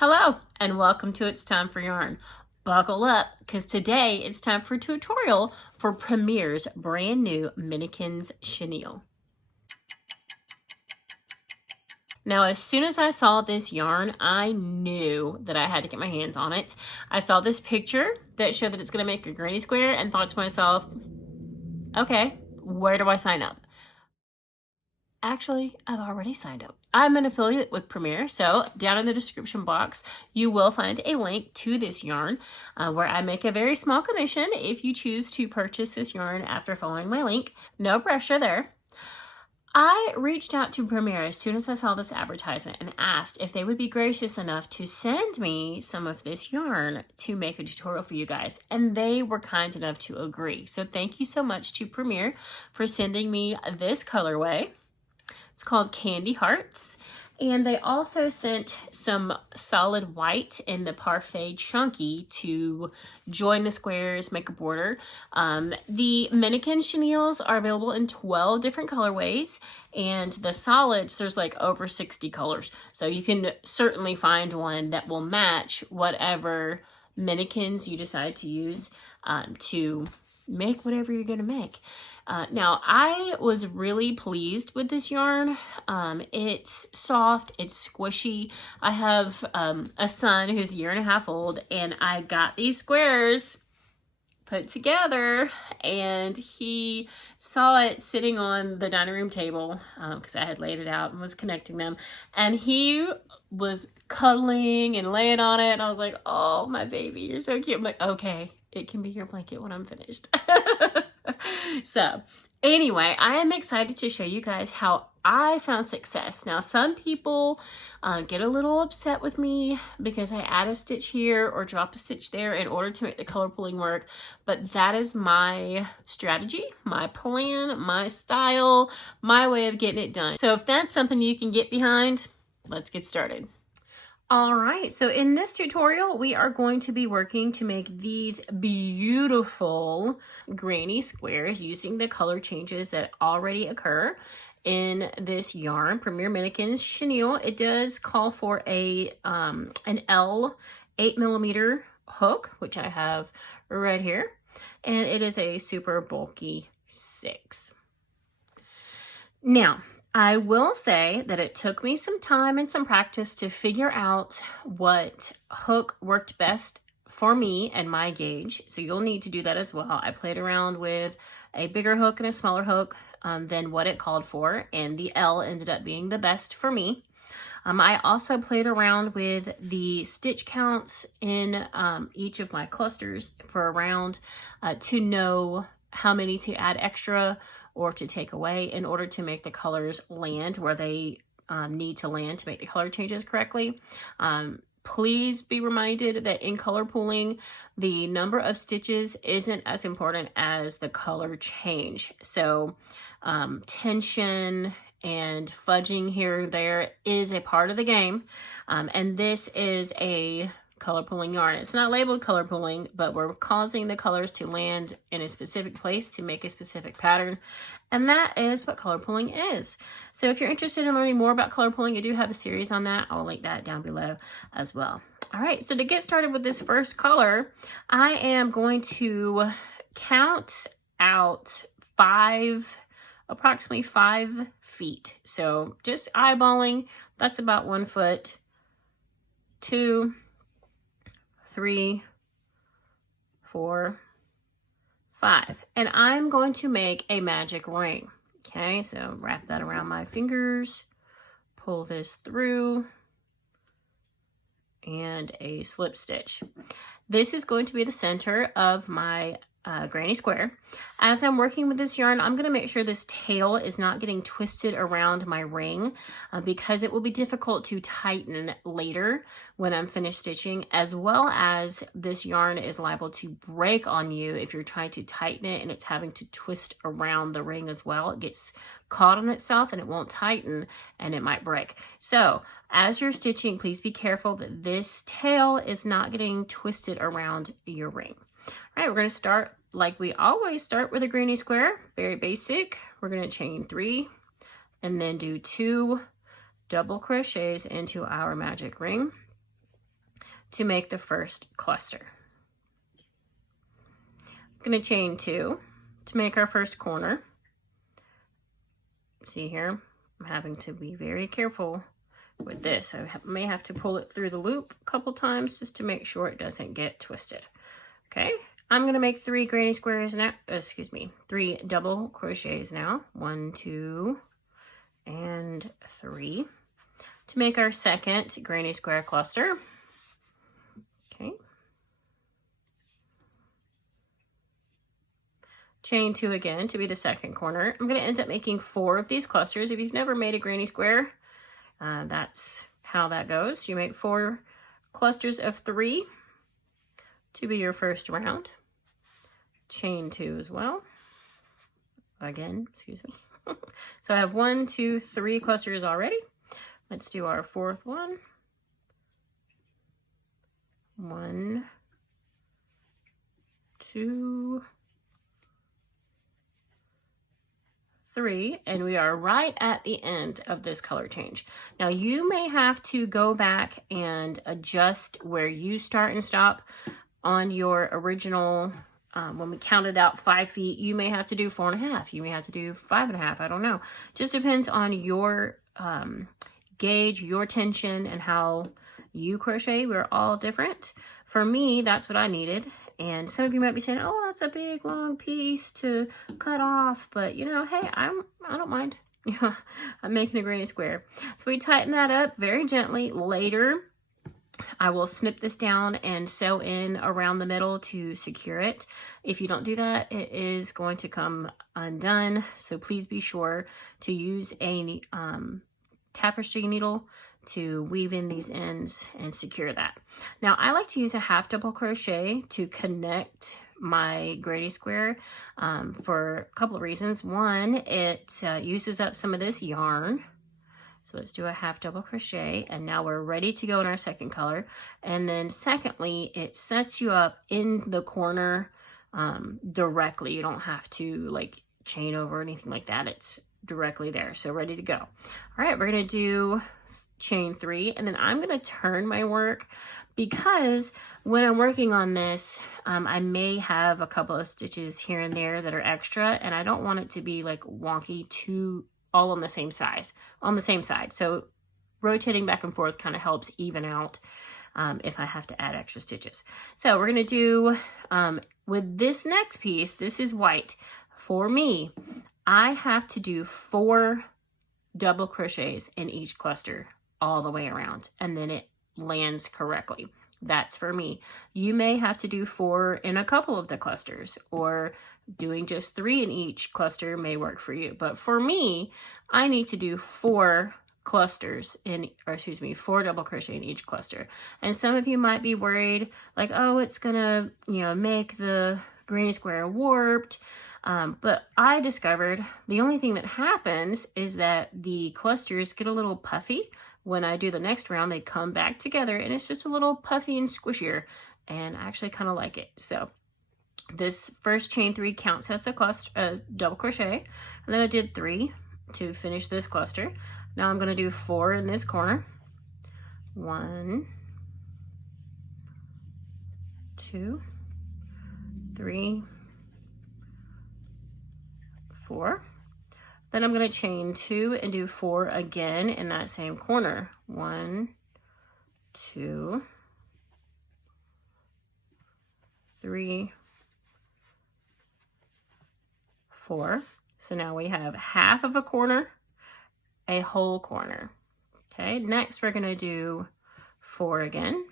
Hello and welcome to It's Time for Yarn. Buckle up because today it's time for a tutorial for Premier's brand new Minikins Chenille. Now, as soon as I saw this yarn, I knew that I had to get my hands on it. I saw this picture that showed that it's going to make a granny square and thought to myself, okay, where do I sign up? Actually, I've already signed up. I'm an affiliate with Premier, so down in the description box, you will find a link to this yarn where I make a very small commission if you choose to purchase this yarn after following my link. No pressure there. I reached out to Premier as soon as I saw this advertisement and asked if they would be gracious enough to send me some of this yarn to make a tutorial for you guys, and they were kind enough to agree. So thank you so much to Premier for sending me this colorway. It's called Candy Hearts, and they also sent some solid white in the Parfait Chunky to join the squares, make a border. The Minikins Chenilles are available in 12 different colorways, and the solids, there's like over 60 colors. So you can certainly find one that will match whatever Minikins you decide to use to make whatever you're gonna make. Now, I was really pleased with this yarn. It's soft, it's squishy. I have a son who's a year and a half old, and I got these squares put together, and he saw it sitting on the dining room table because I had laid it out and was connecting them, and he was cuddling and laying on it, and I was like, oh, my baby, you're so cute. I'm like, okay, it can be your blanket when I'm finished. So anyway, I am excited to show you guys how I found success. Now, some people get a little upset with me because I add a stitch here or drop a stitch there in order to make the color pulling work, but that is my strategy, my plan, my style, my way of getting it done. So if that's something you can get behind, let's get started. All right, so in this tutorial, we are going to be working to make these beautiful granny squares using the color changes that already occur in this yarn, Premier Minikins Chenille. It does call for an L 8mm hook, which I have right here, and it is a super bulky 6. Now, I will say that it took me some time and some practice to figure out what hook worked best for me and my gauge. So you'll need to do that as well. I played around with a bigger hook and a smaller hook than what it called for, and the L ended up being the best for me. I also played around with the stitch counts in each of my clusters for a round to know how many to add extra or to take away in order to make the colors land where they need to land to make the color changes correctly. Please be reminded that in color pooling, the number of stitches isn't as important as the color change. So tension and fudging here or there is a part of the game. And this is a color pulling yarn. It's not labeled color pulling, but we're causing the colors to land in a specific place to make a specific pattern. And that is what color pulling is. So if you're interested in learning more about color pulling, I do have a series on that. I'll link that down below as well. All right, so to get started with this first color, I am going to count out approximately 5 feet. So just eyeballing, that's about 1 foot, 2, 3, 4, 5. And I'm going to make a magic ring. Okay, so wrap that around my fingers, pull this through, and a slip stitch. This is going to be the center of my granny square. As I'm working with this yarn, I'm going to make sure this tail is not getting twisted around my ring because it will be difficult to tighten later when I'm finished stitching, as well as this yarn is liable to break on you if you're trying to tighten it and it's having to twist around the ring as well. It gets caught on itself and it won't tighten and it might break. So as you're stitching, please be careful that this tail is not getting twisted around your ring. All right, we're going to start like we always start with a granny square, very basic. We're going to chain 3 and then do 2 double crochets into our magic ring. to make the first cluster. I'm going to chain 2 to make our first corner. See here, I'm having to be very careful with this. I may have to pull it through the loop a couple times just to make sure it doesn't get twisted. Okay, I'm going to make 3 granny squares now, 3 double crochets now. 1, 2, and 3 to make our second granny square cluster. Okay. Chain 2 again to be the second corner. I'm going to end up making 4 of these clusters. If you've never made a granny square, that's how that goes. You make 4 clusters of 3 to be your first round. Chain 2 as well. Again, excuse me. So I have 1, 2, 3 clusters already. Let's do our 4th one. 1, 2, 3, and we are right at the end of this color change. Now you may have to go back and adjust where you start and stop on your original. When we counted out 5 feet, you may have to do 4.5. You may have to do 5.5. I don't know. Just depends on your gauge, your tension, and how you crochet. We're all different. For me, that's what I needed. And some of you might be saying, oh, that's a big long piece to cut off. But you know, hey, I don't mind. I'm making a granny square. So we tighten that up very gently. Later, I will snip this down and sew in around the middle to secure it. If you don't do that, it is going to come undone. So please be sure to use a tapestry needle to weave in these ends and secure that. Now I like to use a half double crochet to connect my granny square for a couple of reasons. One, it uses up some of this yarn. So let's do a half double crochet, and now we're ready to go in our second color. And then secondly, it sets you up in the corner directly. You don't have to like chain over or anything like that. It's directly there, so ready to go. All right, we're gonna do chain 3, and then I'm gonna turn my work because when I'm working on this, I may have a couple of stitches here and there that are extra, and I don't want it to be like wonky too all on the same side. So rotating back and forth kind of helps even out if I have to add extra stitches. So we're gonna do with this next piece, this is white. For me, I have to do 4 double crochets in each cluster all the way around, and then it lands correctly. That's for me. You may have to do 4 in a couple of the clusters, or doing just 3 in each cluster may work for you. But for me, I need to do 4 clusters in, or excuse me, 4 double crochet in each cluster. And some of you might be worried, like, oh, it's gonna, you know, make the granny square warped. But I discovered the only thing that happens is that the clusters get a little puffy. When I do the next round, they come back together and it's just a little puffy and squishier, and I actually kind of like it. So this first chain 3 counts as a cluster, double crochet, and then I did 3 to finish this cluster. Now I'm going to do 4 in this corner. 1, 2, 3, 4. Then I'm going to chain 2 and do 4 again in that same corner. 1, 2, 3, 4. So now we have half of a corner, a whole corner. Okay, next we're going to do 4 again.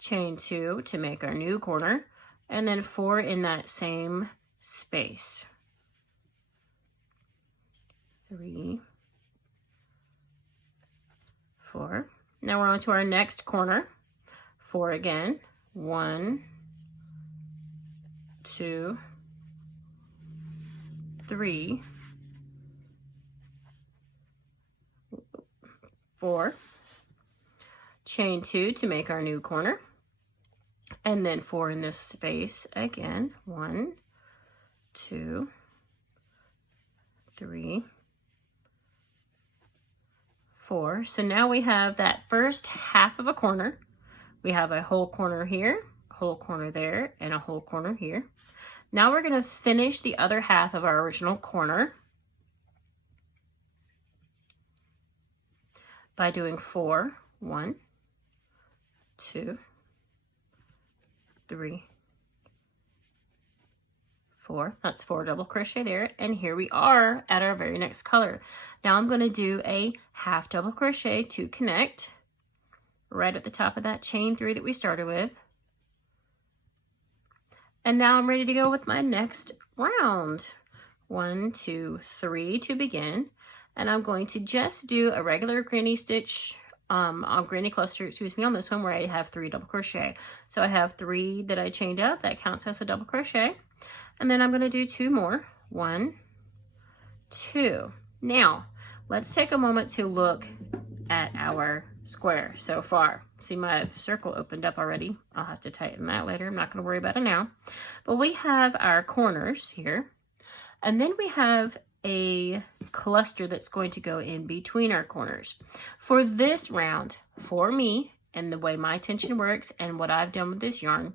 Chain 2 to make our new corner, and then 4 in that same space. 3, 4. Now we're on to our next corner. 4 again. 1, 2, 3, 4. Chain 2 to make our new corner. And then 4 in this space again. 1, 2, 3, 4. So now we have that first half of a corner. We have a whole corner here, a whole corner there, and a whole corner here. Now we're going to finish the other half of our original corner by doing 4. 1, 2, 3, 4. That's 4 double crochet there, and here we are at our very next color. Now I'm going to do a half double crochet to connect right at the top of that chain 3 that we started with. And now I'm ready to go with my next round. 1, 2, 3 to begin. And I'm going to just do a regular granny stitch, granny cluster, excuse me, on this one where I have 3 double crochet. So I have 3 that I chained up, that counts as a double crochet. And then I'm going to do 2 more. 1, 2. Now, let's take a moment to look at our square so far. See, my circle opened up already. I'll have to tighten that later. I'm not going to worry about it now. But we have our corners here. And then we have a cluster that's going to go in between our corners. For this round, for me, and the way my tension works and what I've done with this yarn,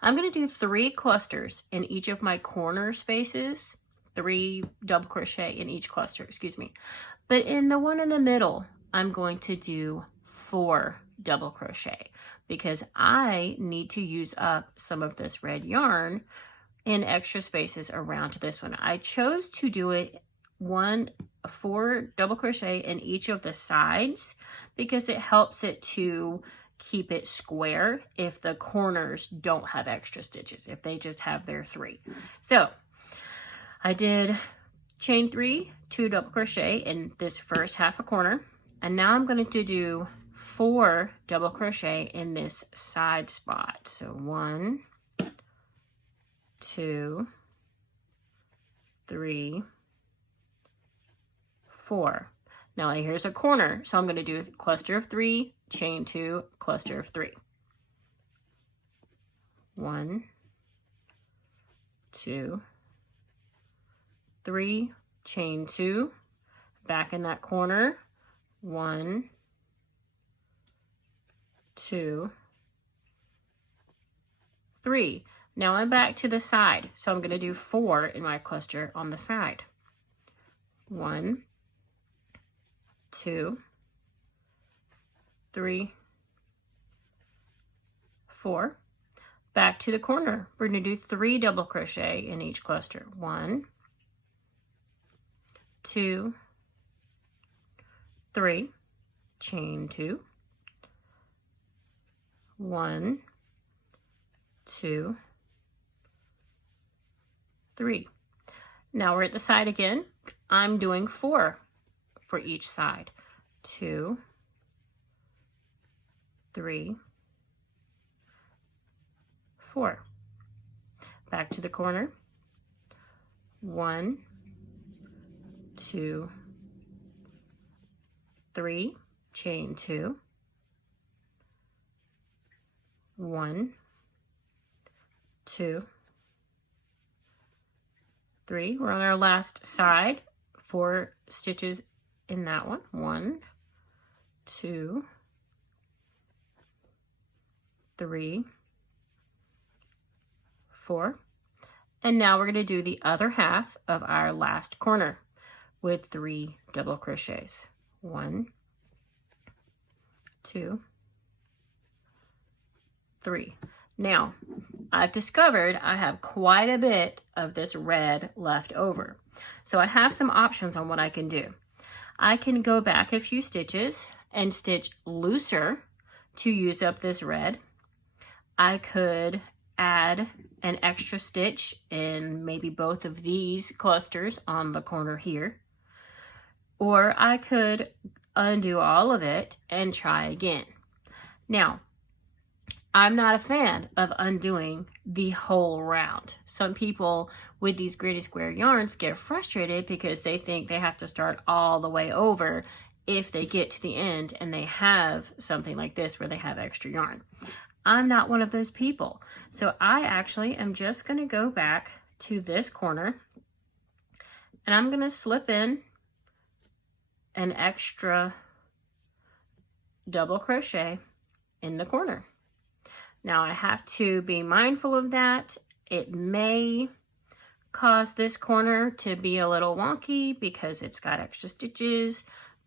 I'm going to do 3 clusters in each of my corner spaces, 3 double crochet in each cluster, excuse me. But in the one in the middle, I'm going to do 4 double crochet because I need to use up some of this red yarn in extra spaces around this one. I chose to do it 4 double crochet in each of the sides because it helps it to keep it square if the corners don't have extra stitches, if they just have their 3. So I did chain 3, 2 double crochet in this first half a corner, and now I'm going to do 4 double crochet in this side spot. So 1, 2, 3, 4. Now here's a corner, so I'm going to do a cluster of 3, chain 2, cluster of 3. 1, 2, 3, chain 2, back in that corner. 1, 2, 3. Now I'm back to the side, so I'm going to do 4 in my cluster on the side. 1, 2, 3, 4. Back to the corner. We're going to do 3 double crochet in each cluster. 1, 2, 3, chain 2, 1, 2, 3. Now we're at the side again. I'm doing 4 for each side. 2, 3, 4. Back to the corner. 1, 2, 3, chain 2, 1, 2, 3. We're on our last side. 4 stitches in that one. 1, 2, 3, 4. And now we're going to do the other half of our last corner with 3 double crochets. 1, 2, 3. Now, I've discovered I have quite a bit of this red left over. So I have some options on what I can do. I can go back a few stitches and stitch looser to use up this red. I could add an extra stitch in maybe both of these clusters on the corner here. Or I could undo all of it and try again. Now, I'm not a fan of undoing the whole round. Some people with these granny square yarns get frustrated because they think they have to start all the way over if they get to the end and they have something like this where they have extra yarn. I'm not one of those people. So I actually am just going to go back to this corner and I'm going to slip in an extra double crochet in the corner. Now I have to be mindful of that. It may cause this corner to be a little wonky because it's got extra stitches,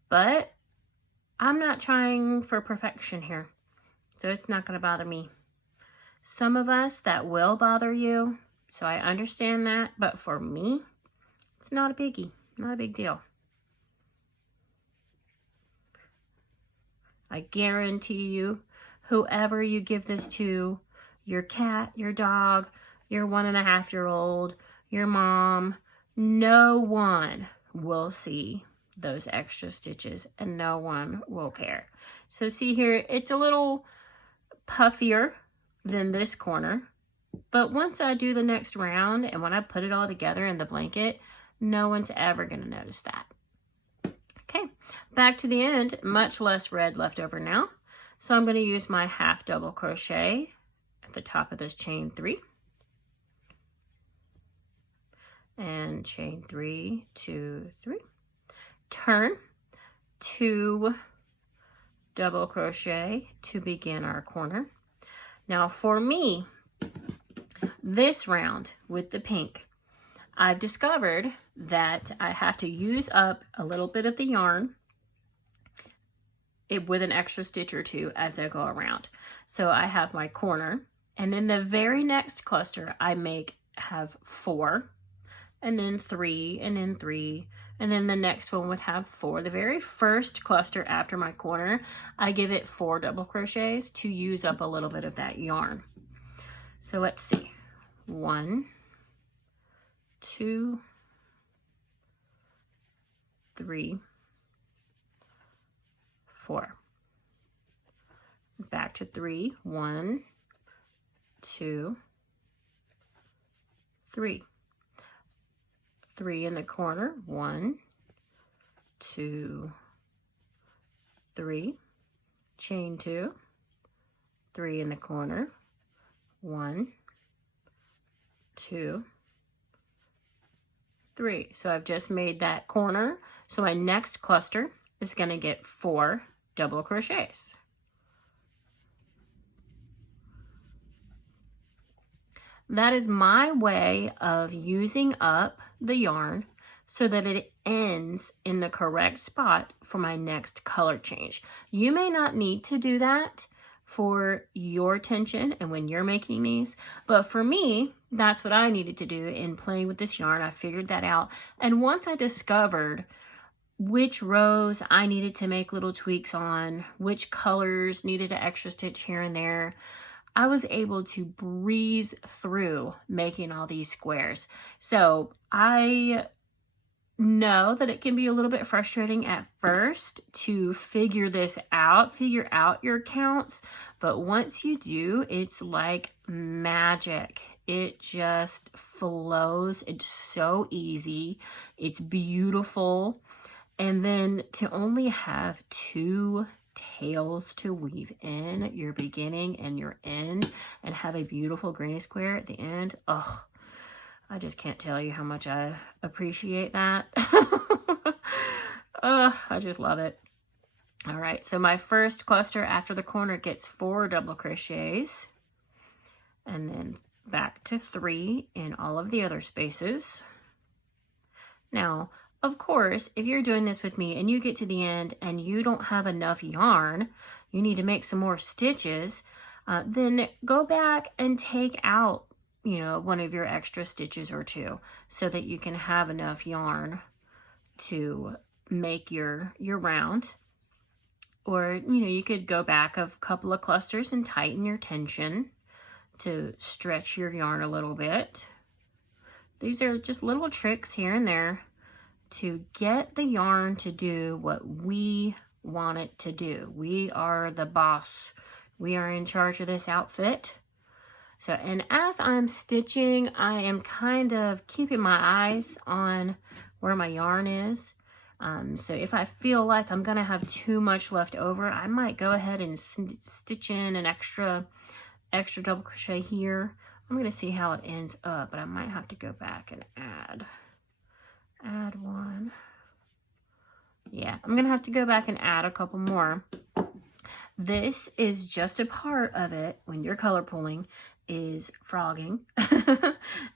but I'm not trying for perfection here, so it's not going to bother me. Some of us, that will bother you, so I understand that, but for me, it's not a biggie, not a big deal. I guarantee you, whoever you give this to, your cat, your dog, your 1.5-year-old, your mom, no one will see those extra stitches and no one will care. So see here, it's a little puffier than this corner, but once I do the next round and when I put it all together in the blanket, no one's ever going to notice that. Okay, back to the end, much less red left over now. So I'm going to use my half double crochet at the top of this chain 3. And chain 3, 2, 3. Turn, 2 double crochet to begin our corner. Now for me, this round with the pink, I've discovered that I have to use up a little bit of the yarn with an extra stitch or two as I go around. So I have my corner, and then the very next cluster I have 4, and then 3, and then 3, and then the next one would have 4. The very first cluster after my corner, I give it 4 double crochets to use up a little bit of that yarn. So let's see. 1, 2, 3, 4. Back to 3. 1, 2, 3. 3 in the corner. 1, 2, 3. Chain 2. 3 in the corner. 1, 2, 3. So I've just made that corner. So my next cluster is going to get 4 double crochets. That is my way of using up the yarn so that it ends in the correct spot for my next color change. You may not need to do that for your tension and when you're making these, but for me, that's what I needed to do in playing with this yarn. I figured that out, and once I discovered which rows I needed to make little tweaks on, which colors needed an extra stitch here and there, I was able to breeze through making all these squares. So I know that it can be a little bit frustrating at first to figure this out, figure out your counts, but once you do, it's like magic. It just flows. It's so easy. It's beautiful. And then to only have 2 tails to weave in your beginning and your end and have a beautiful granny square at the end. Oh, I just can't tell you how much I appreciate that. I just love it. All right, so my first cluster after the corner gets 4 double crochets and then back to 3 in all of the other spaces. Now, of course, if you're doing this with me and you get to the end and you don't have enough yarn, you need to make some more stitches, then go back and take out, one of your extra stitches or 2 so that you can have enough yarn to make your round. Or, you could go back a couple of clusters and tighten your tension to stretch your yarn a little bit. These are just little tricks here and there to get the yarn to do what we want it to do. We are the boss. We are in charge of this outfit. So, and as I'm stitching, I am kind of keeping my eyes on where my yarn is. So if I feel like I'm gonna have too much left over, I might go ahead and stitch in an extra double crochet here. I'm gonna see how it ends up, but I might have to go back and add add one. Yeah, I'm gonna have to go back and add a couple more. This is just a part of it when you're color pulling, is frogging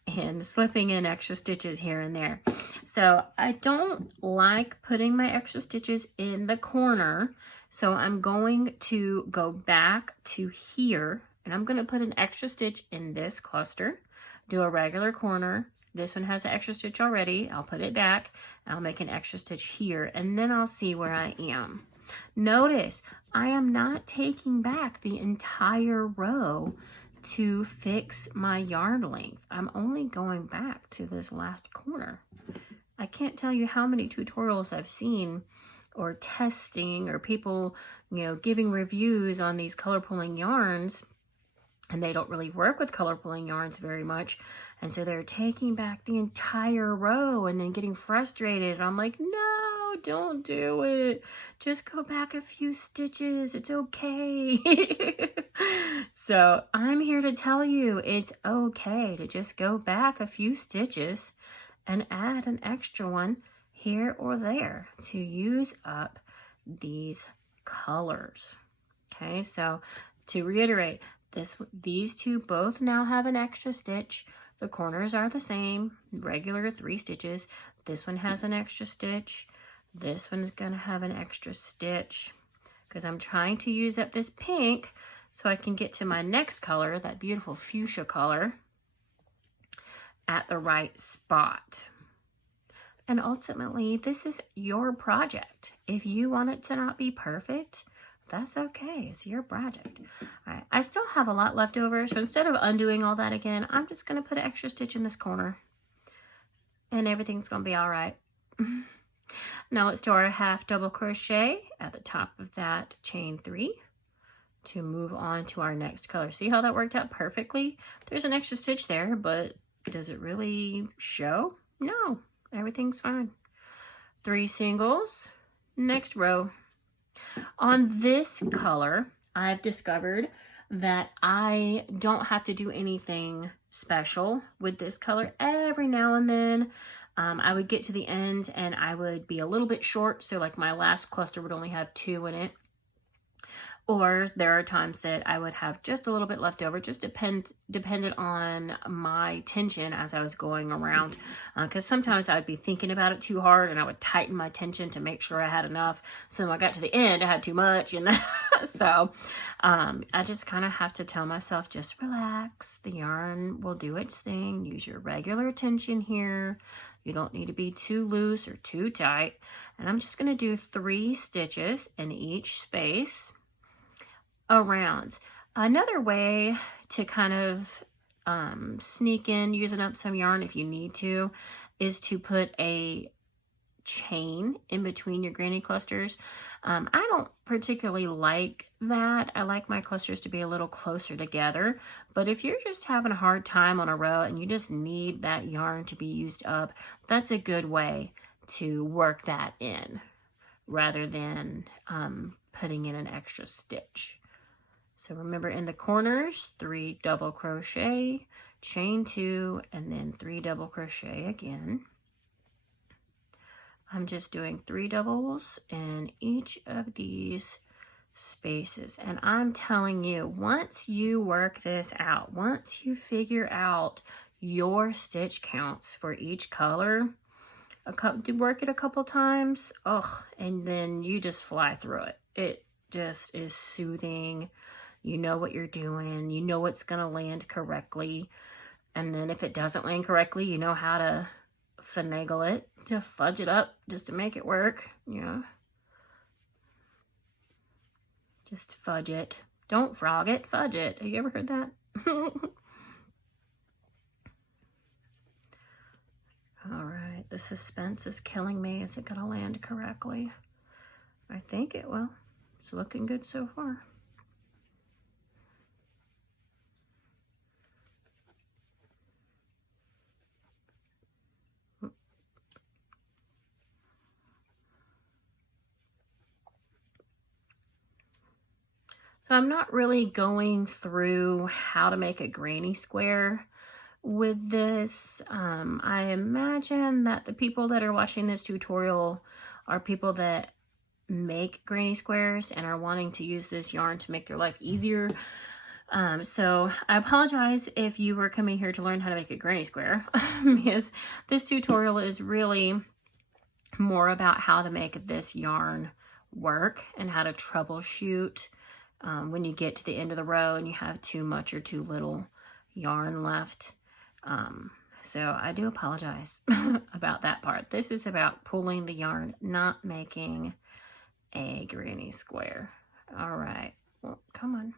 and slipping in extra stitches here and there. So I don't like putting my extra stitches in the corner. So I'm going to go back to here and I'm going to put an extra stitch in this cluster, do a regular corner. This one has an extra stitch already. I'll put it back. I'll make an extra stitch here and then I'll see where I am. Notice I am not taking back the entire row to fix my yarn length. I'm only going back to this last corner. I can't tell you how many tutorials I've seen or testing or people, you know, giving reviews on these color pulling yarns, and they don't really work with color pulling yarns very much. And so they're taking back the entire row and then getting frustrated. I'm like, no, don't do it. Just go back a few stitches. It's okay. So I'm here to tell you it's okay to just go back a few stitches and add an extra one here or there to use up these colors. Okay, so to reiterate, these two both now have an extra stitch. The corners are the same, regular 3 stitches. This one has an extra stitch. This one's gonna have an extra stitch because I'm trying to use up this pink so I can get to my next color, that beautiful fuchsia color, at the right spot. And ultimately, this is your project. If you want it to not be perfect, that's okay. It's your project. All right, I still have a lot left over, so instead of undoing all that again, I'm just going to put an extra stitch in this corner, and everything's going to be all right. Now let's do our half double crochet at the top of that chain 3 to move on to our next color. See how that worked out perfectly? There's an extra stitch there, but does it really show? No, everything's fine. 3 singles, next row. On this color, I've discovered that I don't have to do anything special with this color. Every now and then, I would get to the end and I would be a little bit short. So like my last cluster would only have 2 in it. Or there are times that I would have just a little bit left over, just depended on my tension as I was going around. Because sometimes I'd be thinking about it too hard and I would tighten my tension to make sure I had enough. So when I got to the end, I had too much. And so I just kind of have to tell myself, just relax. The yarn will do its thing. Use your regular tension here. You don't need to be too loose or too tight. And I'm just going to do 3 stitches in each space around. Another way to kind of sneak in using up some yarn if you need to is to put a chain in between your granny clusters. I don't particularly like that. I like my clusters to be a little closer together, but if you're just having a hard time on a row and you just need that yarn to be used up, that's a good way to work that in rather than putting in an extra stitch. So remember, in the corners, 3 double crochet, chain 2, and then 3 double crochet again. I'm just doing 3 doubles in each of these spaces. And I'm telling you, once you work this out, once you figure out your stitch counts for each color, work it a couple times, and then you just fly through it. It just is soothing. You know what you're doing. You know what's going to land correctly. And then if it doesn't land correctly, you know how to finagle it, to fudge it up just to make it work. Yeah. Just fudge it. Don't frog it, fudge it. Have you ever heard that? All right. The suspense is killing me. Is it going to land correctly? I think it will. It's looking good so far. So I'm not really going through how to make a granny square with this. I imagine that the people that are watching this tutorial are people that make granny squares and are wanting to use this yarn to make their life easier. So I apologize if you were coming here to learn how to make a granny square, because this tutorial is really more about how to make this yarn work and how to troubleshoot when you get to the end of the row and you have too much or too little yarn left. So I do apologize about that part. This is about pulling the yarn, not making a granny square. All right, well, come on.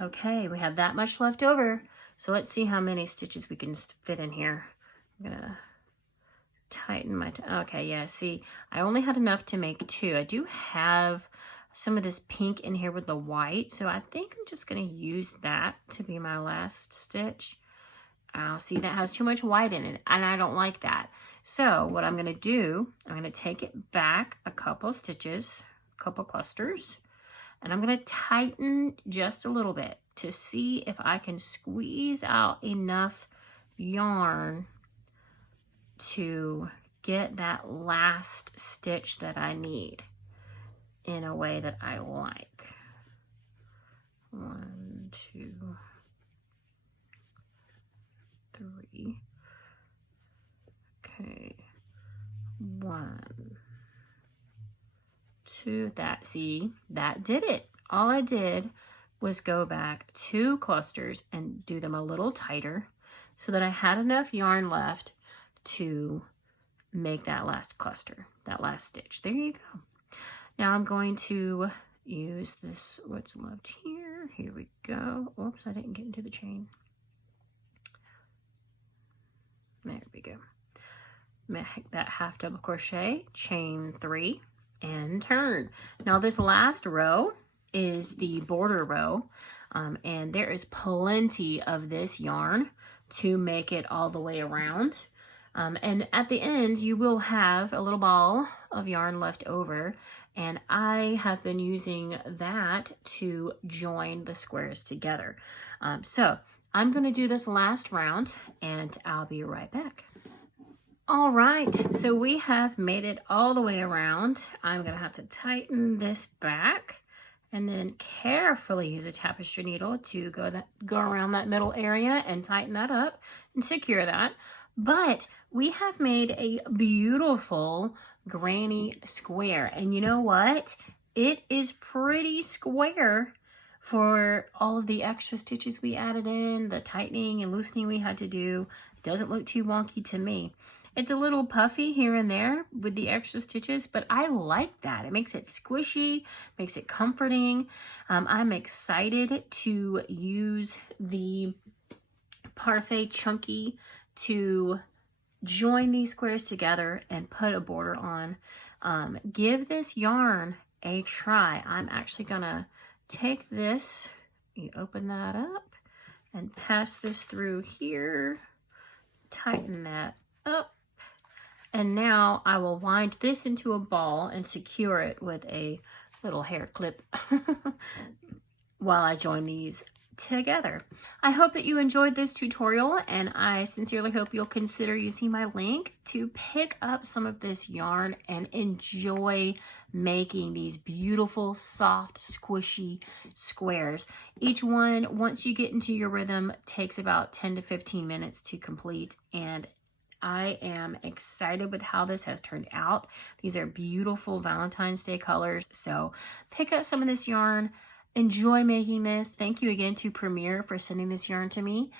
Okay, we have that much left over. So let's see how many stitches we can fit in here. I'm gonna tighten my, okay, yeah, see, I only had enough to make 2. I do have some of this pink in here with the white, so I think I'm just gonna use that to be my last stitch. See, that has too much white in it, and I don't like that. So what I'm gonna do, I'm gonna take it back a couple stitches, a couple clusters, and I'm gonna tighten just a little bit to see if I can squeeze out enough yarn to get that last stitch that I need in a way that I like. 1, 2, 3. Okay. 1, 2. That, see, that did it. All I did was go back 2 clusters and do them a little tighter so that I had enough yarn left to make that last cluster, that last stitch. There you go. Now I'm going to use this, what's left here. Here we go. Oops, I didn't get into the chain. There we go. Make that half double crochet, chain 3, and turn. Now this last row is the border row, and there is plenty of this yarn to make it all the way around. And at the end, you will have a little ball of yarn left over, and I have been using that to join the squares together. So I'm going to do this last round, and I'll be right back. All right, so we have made it all the way around. I'm going to have to tighten this back and then carefully use a tapestry needle to go around that middle area and tighten that up and secure that. But we have made a beautiful granny square. And you know what? It is pretty square for all of the extra stitches we added in, the tightening and loosening we had to do. It doesn't look too wonky to me. It's a little puffy here and there with the extra stitches, but I like that. It makes it squishy, makes it comforting. I'm excited to use the Parfait Chunky to join these squares together and put a border on. Give this yarn a try. I'm actually gonna take this, you open that up and pass this through here, tighten that up, and now I will wind this into a ball and secure it with a little hair clip while I join these together. I hope that you enjoyed this tutorial, and I sincerely hope you'll consider using my link to pick up some of this yarn and enjoy making these beautiful, soft, squishy squares. Each one, once you get into your rhythm, takes about 10 to 15 minutes to complete, and I am excited with how this has turned out. These are beautiful Valentine's Day colors, so pick up some of this yarn. Enjoy making this. Thank you again to Premier for sending this yarn to me.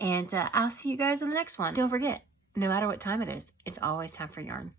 And I'll see you guys in the next one. Don't forget, no matter what time it is, it's always time for yarn.